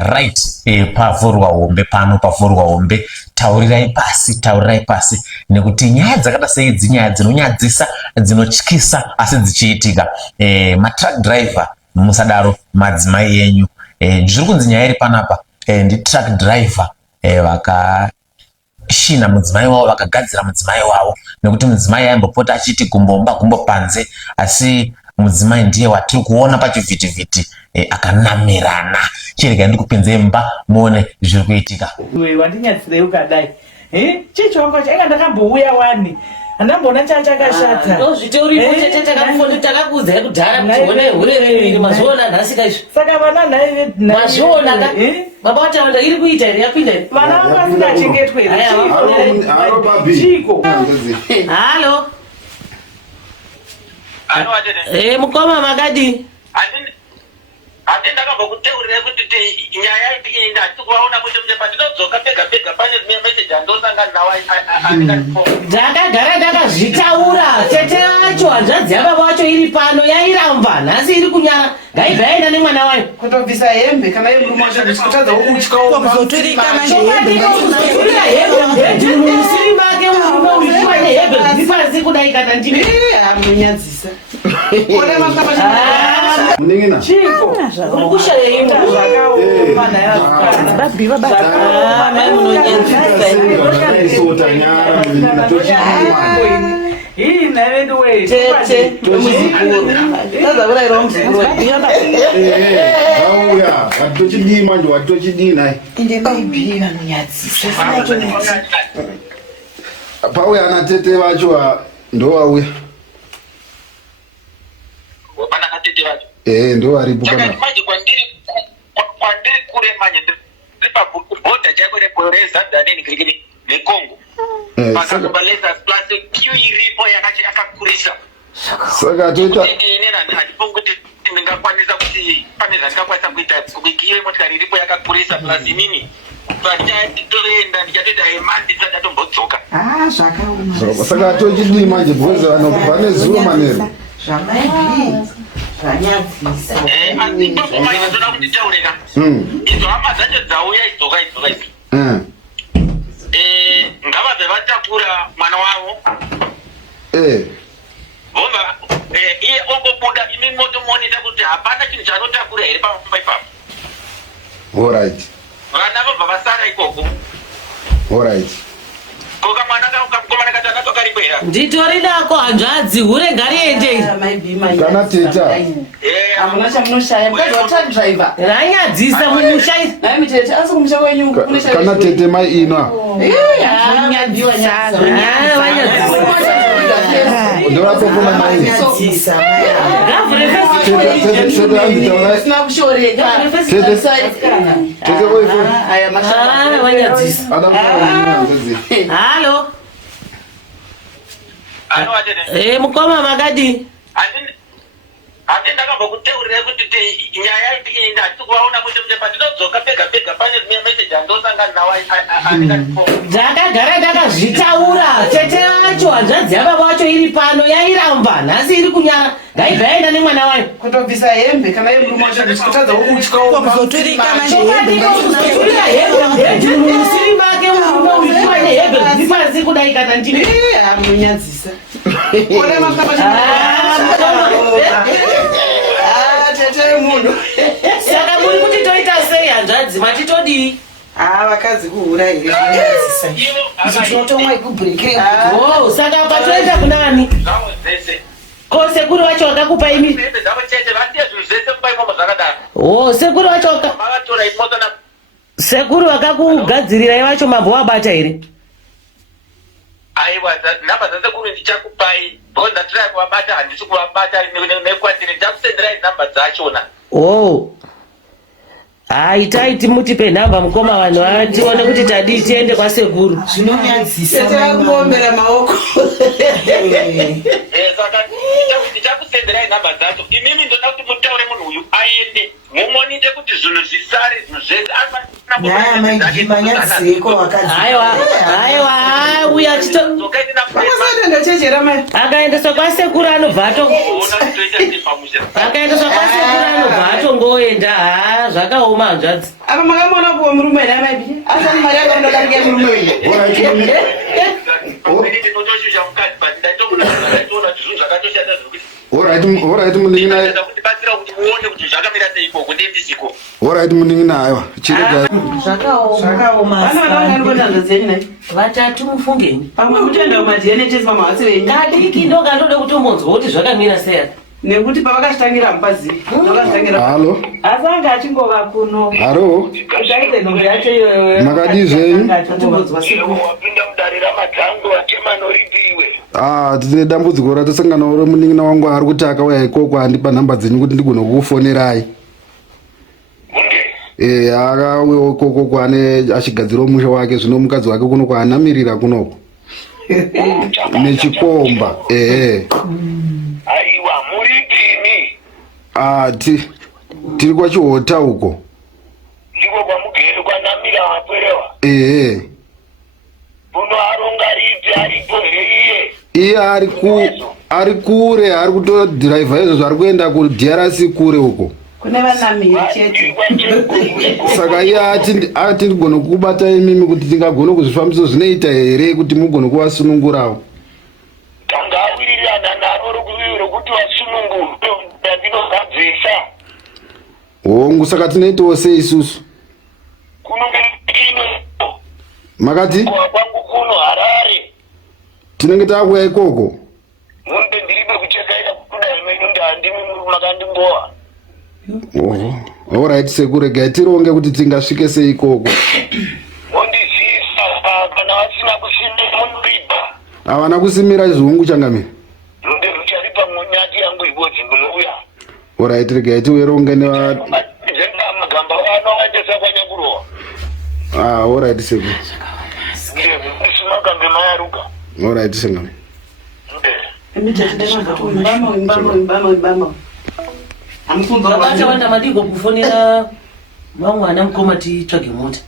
right. Pavhurwa hombe pano, pavhurwa hombe, taurirai pasi nekuti nyaya dzakada sei dzinyaya dzinonyadzisa, dzinotyisa asi dzichiitika. Matruck driver musadaro madzimai enyu. Zviri kunzi nyaya iri panapa ndi truck driver vakashina mudzimai wavo, vakagadzira mudzimai wavo, nekuti mudzimai aimbopota achiti gumbo panze, asi mudzimai ndiye watiri kuona pachivhitivhiti akanamirana. Chirega ndikupinze mba muone zviri kuitika. Iwe wandinyatsire ukadai. Chichongo changa ndakambouya wani. Andambona chakashata. Ndozvite uri kuti takamufona takakudza kudhara kuti one hurerere mazona nhasika izvo. Saka vana naye mazona ka baba wataunda iri kuita iri yapinda. Vana vasingachengetwe iri. Chiko. Halo. Halo atete. Mukoma makadi. Ati ndakambokuteurira kuti nyaya iyi ndatiwaona kuti patinozoka pega pane message andosangana nawo andikatipo. Ndakagara ndakazvitaura tete wacho hanzvadzi yababa wacho iri pano yairamba nhasi iri kunyara ngaibvaenda nemwana wayo kutobvisa hembe kana iye murume wacho ndikutadza kutya kuzoturika manje kuzoturika hembe musiri make murume uliwa nehembe dziri pasi kudai kana ndini anonyadzisa munengena chiko urikushaya imwe zvakaoma babhiva mai munonyadzisa hii nawe ndiwe tete muzukuru taza kuraira muzukuru vauya watochidii manje watochidii naye ende baibhira munyadzisa pauya ana tete vacho ndovauya Pana katete vacho. ndo varipo Saka kana manje kwandiri kure manje ndipa kubhoda chako reporeza daneni klikini nekongo. Pakakubaleza plus queue iripo yakakurisa. saka toita Inena ndiponguti ndingakwanisa kuti pane zvandingakwanisa kuita kubikiwe motikari iripo yakakurisa plus nini. Toenda ndichatoita emandi dzatombodzoka. zvakaoma saka tochidii manje bhozi vanobva zuva manero zvamaibhira zvanyadzisa Asi ndopoma inotoda kuti taureka. Idzo hama dzacho dzauya idzoka idzi. Ngavabve vatakura mwana wavo. Vomba iye ongobuda imi motomonita kuti hapana chinhu chanotakura here pamba ipapo. alright Vana vobva vasara ikoko. alright Koka mwana kamukomana kati anatoka ripo here. nditori dako hanzvadzi hure ngariendei kana teta amuna chamunoshaya mukazotruck driver ranyadzisa mumushaisi naye mitete asi kumusha kwenyu kana tete mai ina ndovapopona mai tete anditaura sina kushoreka tete oifo aya mashaka vanyadzisa adamuzezi halo Ano atete. mukoma makadi Ati ndakambokuteurira kuti nyaya iyi ndatiwaona kuti patinozoka pega pane message andosangana nawo andikatipo. ndakagara ndakazvitaura tete wacho hanzvadzi yababa wacho iri pano yairamba nhasi iri kunyara ngaibvaenda nemwana wayo kutobvisa hembe kana iye murume wacho ndikutadza kutya kuzoturika manje kuzoturika hembe musiri make murume uliwa nehembe dziri pasi kudai kana ndini anonyadzisa tete munhu saka muri kuti toita sei hanzvadzi matitodii vakadzi kuhura here izvo tinotomwa ikubhurikire saka patoenda kunani Zvawo dzese. ko sekuru wacho wakakupa imi Hembe dzavo chete vasiye zvinhu zvese mumba imomo zvakadaro. sekuru wacho Mavatora imota na sekuru wakakugadzirirai wacho mabvo wabata here aiwa nhamba dzasekuru ndichakupai because ndatira kuvabata handisi kuvabata nekwatiri ndakusenderai nhamba dzachona. itai timutipe nhamba mukoma vanhu tione kuti tadii tiende kwasekuru zvinonyadzisa kuombera maoko Saka ndichakusenderai nhamba dzacho. Imimi ndoda kuti mutaure munhu uyu aende mumonite kuti zvinhu zvisare zvinhu zvese Nyaya maiji manyadzeko wakadzi. Haiwa, uya achito Ndachechera mai. akaendeswa kwasekuru anobva akaendeswa kwasekuru anobva atongoenda. Zvakaoma hanzvadzi. Apa makamona kuwa murume ina mai. Asa mari akaondoka kuya murume uyu. Alright muningina. Alright muningina aiwa. Chirega. Zvakaoma. Ana vanhu zenyu nai. Vatatu mufungeni. Pamwe mutenda kumadhiene chesi mama vasi venyu. Kadiki ndo kandoda kutombonzwa kuti zvakamira sei. Nekuti pavakachitangira mupazi. Ndokasitangira. Halo. Asanga achingova kuno. Halo. Utaite nhombe yacho iyoyo. Makadi zvenyu. Atimbonzwa siku. Wapinda mudarira matango atema noripiwe. Tine dambudziko ratasangana naro muningina wangu ari kuti akauya ikoko andipa nhamba dzenyu kuti ndigone kukufonerai. Akauya ikoko kwane achigadzira musha wake zvino mukadzi wake kuno kwaanamirira kunoko. Nechikomba. Aiwa muripini. Tiri kwachihota uko. Ndiko kwamugere kwanamira wapwerewa. Uno aronga ripi aripo iye. Ari kure, ari kutodhiraivha izvo zvari kuenda kuDRC kure uko. Kune vanamiri chete. Saka iye ati ndigone kukubata imimi kuti tingagone kuzvifambiso zvinoita here kuti mugone kuvasunungurawo. Tanga awirirana naro rokuti vasunungurwe ndinogadzisa. Hongu saka tinoitawo sei isusu? Kunonge ino. Makati? Kwangu kuno Harare. Tinenge takuya ikoko. Munde ndiribe kuchekaira kudai menyu ndandimi makandingowa. Alright sekuregai tironge kuti tingasvike sei ikoko. Mondizisa kana vasina kusimira munoripa. Havana kusimira zvungu changamira. Munde rucharipa munyati yangu ibodzi ndinouya. Alright regai tiweronge neva magamba anoendesa kwanyakurowa. Alright seku. Isimakambe mayaruka. Alright sengame. Vabata vanda madiko kufonera vamwana mukoma titsvage mota.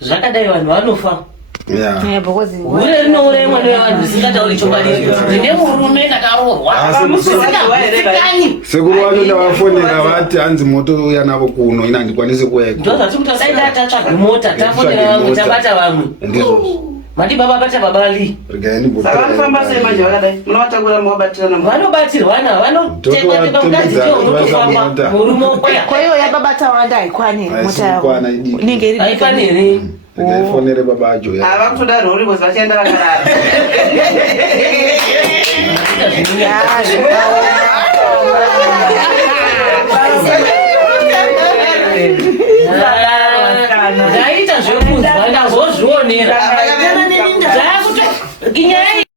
Zvakadai vanhu vanofa. Hure rinouraya mwana wevanhu zvisingatauri chokwadi. Ndine murume ndakaroorwa. Sekuru wacho ndavafonera vati hanzi moto uya navo kuno ina handikwanisi kuuya ikoko. Ndozvati kuti asaenda tatsvaga mota tafonera vamwe tabata vamwe. Mati baba bata babali. Saka vanofamba sei manje vakadai? Munovatakura muvabatirana. Vanobatirwana, vanotekwa tekwa mukadzi ndiwo unotofamba murume okwaya. Kwa hiyo yababata wanda haikwani mota yako. Inenge iri Haifani here. Fonere baba acho. Ava kutoda rori bozi vachienda vakarara.